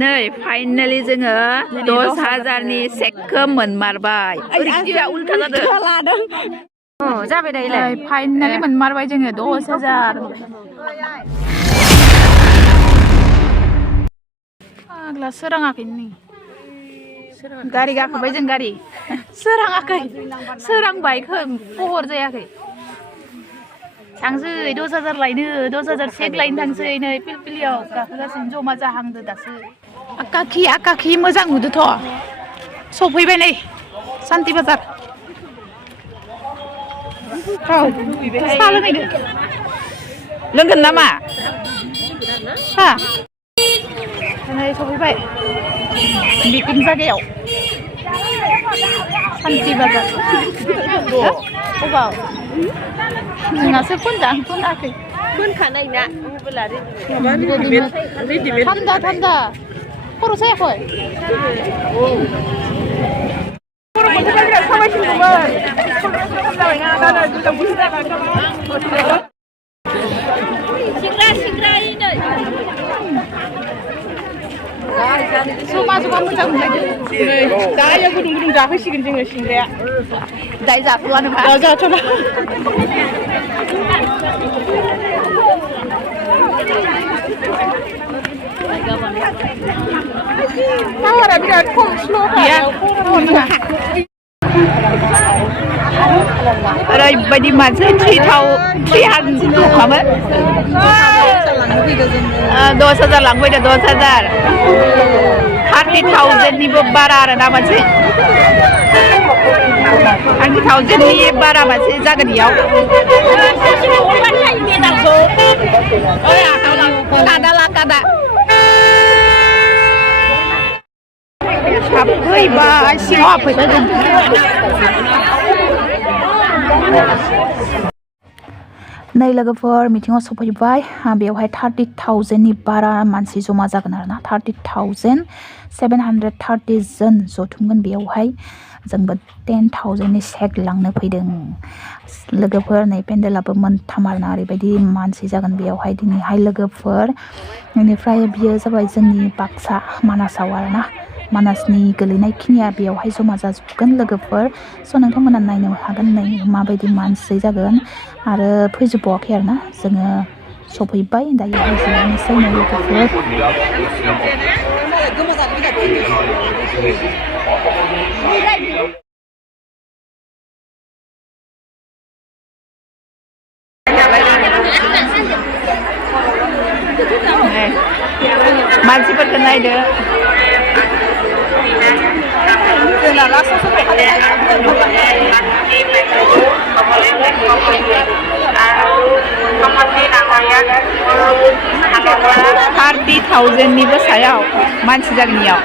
नै फाइनालि जोङो 10,000नि चेकखौ मोनमारबाय रिजुआ उल्था जादों जाबाय दायोलाय फाइनालि मोनमारबाय जोङो 10,000 आग्ला सोराङाखै नै गारि गाखोबाय जों गारि सोराङाखै सोरांबाय पहर जायाखै थांसै 10,000 लायनो 10,000 चेक लायनो थांसै नै पिलपिलियाव गाखोगासिनो जमा जाहांदो दासो आकाखि मोजां नुदोथ' सफैबाय नै सान्ति बाजार साहा लोंहैनो लोंगोन नामा साहा नै सफैबाय मिटिं जायगायाव सान्ति बाजार अबाव जोंहासो फोनाखै फोनखानाय ना थान्दा खर' सायाखै जमा मोजां मोनलायदो दायो गुदुं जाफैसिगोन जोङो सिंग्राया दाय जाथ'ला नामा जाथ'ला टावारा बिराद खम स्ल'खा ओरैबायदि मानसि 3,000 दंखामोन 10,000 लांफैदो 10,000 30,000निबो बारा आरोना मानसि 30,000नि बारा मानसि जागोन इयाव कादा हाबफैबाय सिङाव हाबफैबाय नै लोगोफोर मिटिङाव सफैबाय बेवहाय 30,000नि बारा मानसि जमा जागोन आरोना 30,000 730 जन जथुमगोन बेवहाय जोंबो 10,000नि चेक लांनो फैदों लोगोफोर नै पेन्डेलाबो मोनथाम आरोना ओरैबायदि मानसि जागोन बेवहाय दिनैहाय लोगोफोर बेनिफ्राय बियो जाबाय जोंनि बाक्सा मानासाव आरोना मानासनि गोलैनाय खिनिया बेवहाय जमा जाजोबगोन लोगोफोर स' नोंथांमोना नायनो हागोन नै माबायदि मानसि जागोन आरो फैजोबबावाखै आरोना जोङो सफैबाय दायो जिरायनोसै नै लोगोफोर मानसिफोरखौ नायदो जोंना लास्टआव सफैबाय 30,000निबो सायाव मानसि जागोन इयाव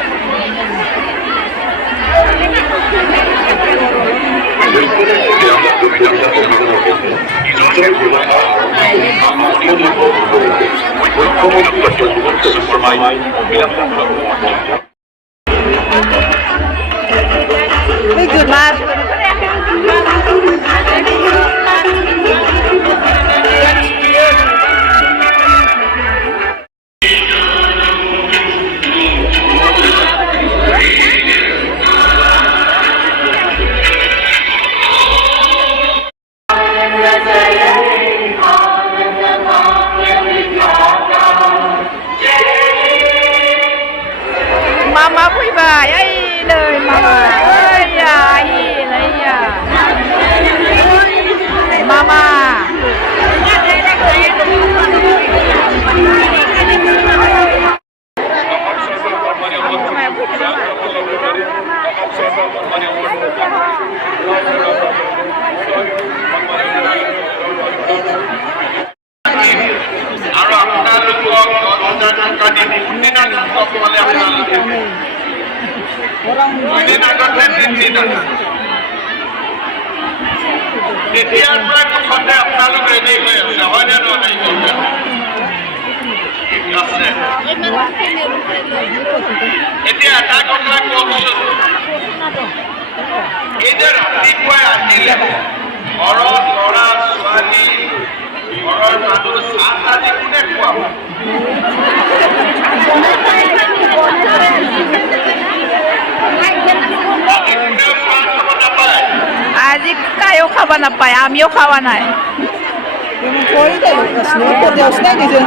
Mama fैबाय ओइ नै मामा ओइया ओइया मामा 가봐나 빠이 아미오 가와나이. 거의 다 먹었어. 내가 시간이 좀.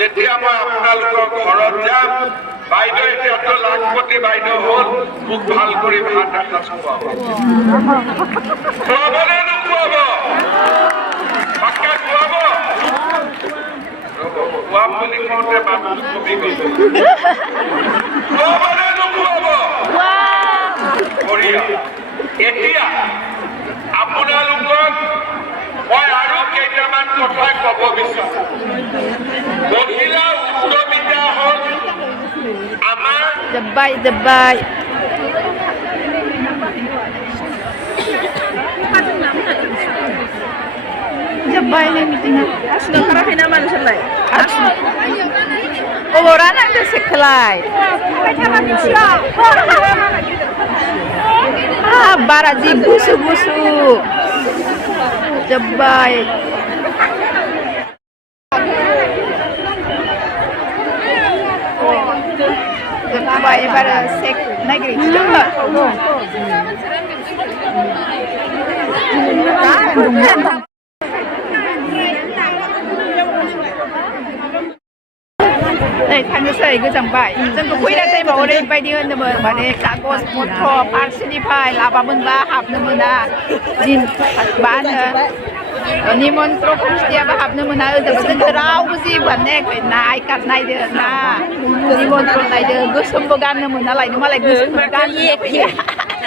যেতিয়া মই আপোনালোকৰ ঘৰত যাম বাইদেউ এতিয়াতো লাখপতি বাইদেউ হ'ল মোক ভাল কৰি ভাত এসাঁজ খুৱাব খুৱাবনে নোখুৱাব পাক্কা খুৱাব খুৱাম বুলি কওঁতে মাতটো কমি গ'ল খুৱাবনে নোখুৱাব বঢ়িয়া এতিয়া আপোনালোকক মই আৰু কেইটামান কথা ক'ব বিচাৰোঁ মহিলা উদ্যমিতা হ'ল আমাৰ Debay, debay. Debay na meeting na. Asli karahin naman sila. Orang ada sekelai. Ah, baraji busu-busu. Debay. Debay pada sek negeri juga. Đây thằng cái sợi cái chẳng phải, dân có quý đã thấy bảo đây bay đi hơn nữa mà đây cả có một trò park city pie là bà mình ba học nữa mà nhìn bán ni mon pro cũng dia ba học nữa mà ở đây dân cái rau cái gì vẫn nè cái này cắt này được na ni mon pro này được cứ sum bogan nữa mà lại cứ sum bogan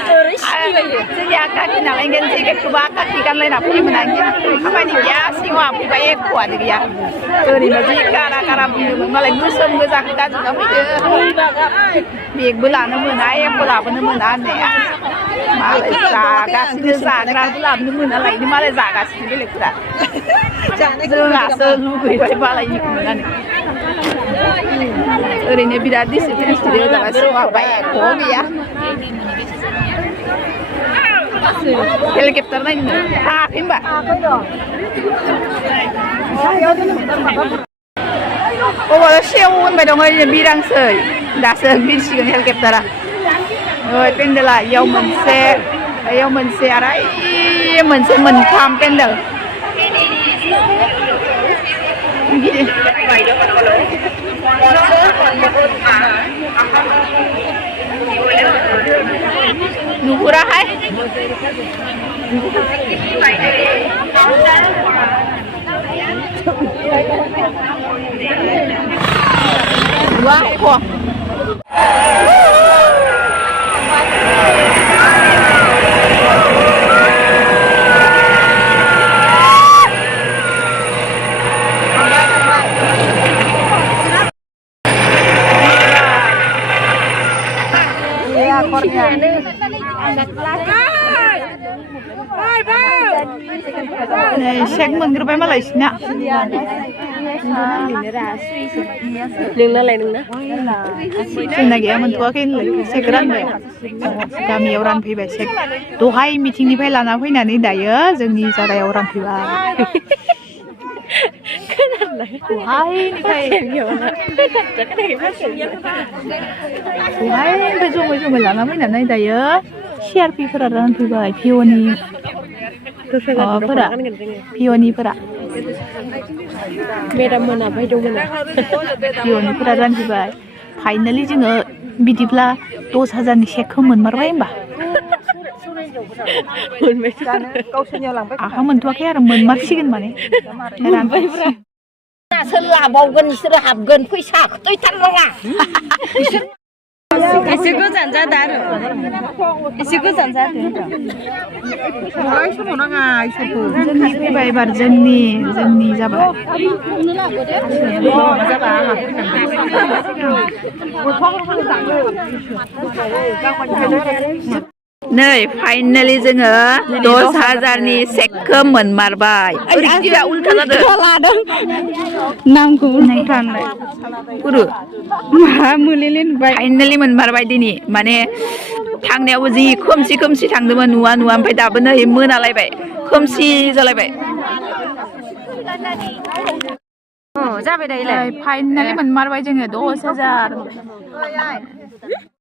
jadi akak kita lain kan sih kebakar ikan lain apa yang menangnya apa ni ya sih wah bukan kuat dia ni masih cara malah gusum guzak kita juga macam biar bulan nama naik bulan apa nama nane ya malah zaga sih zaga bulan nama nane ini malah zaga sih dia lekra jangan selalu gue malah ini kan ini biar disiplin dia dah semua baik kok ya helikopter naik nih, mbak. Oh, kalau siapa pada orang bilang sih, dah sebir sih kan helikopter ah. Oh, pendel lah, yang mense arai, mense mentam pendel. Gini. Nukura hai. Wah, kok. Shek menggerupai malah isnya. Nương nó lại nương đó. Sing lagi aman tua kan lagi sekeran deh. Kami orang pribadi sek. Tuhai meeting ni lana fainan ni daya जोंनि जायगायाव orang pribadi. Tuhai ni Tuhai ni jom lana fainan ni daya. CRP फोरा orang pribadi pioni. Pioniफोरा Madam mana bayi dong mana? पिय'निफोरा रानफैबाय finally जोङो बिदिब्ला 10,000नि चेकखौ मोनमारबाय होमबा गावसोरनियाव लांबाय आखा मोनथ'वाखै आरो मोनमारसिगोन माने रानबायब्रा सोर लाबावगोन बिसोरो हाबगोन फैसा खैथारनाङा एसे गोजान जादों आरो एसे गोजान जादों समाव नाङा इसोरखौ जोंनि फैबाय एबार जोंनि जाबाय नै फाइनालि जोङो 10,000नि चेकखौ मोनमारबाय ओरैजा उल्था जादों नामखौ उल्थांनाय गुरु मा मोलेले नुबाय फाइनालि मोनमारबाय दिनै माने थांनायावबो जि खोमसि थांदोंमोन नुवा ओमफ्राय दाबो नै मोनालायबाय खोमसि जालायबाय जाबाय दायोलाय फाइनालि मोनमारबाय जोङो 10,000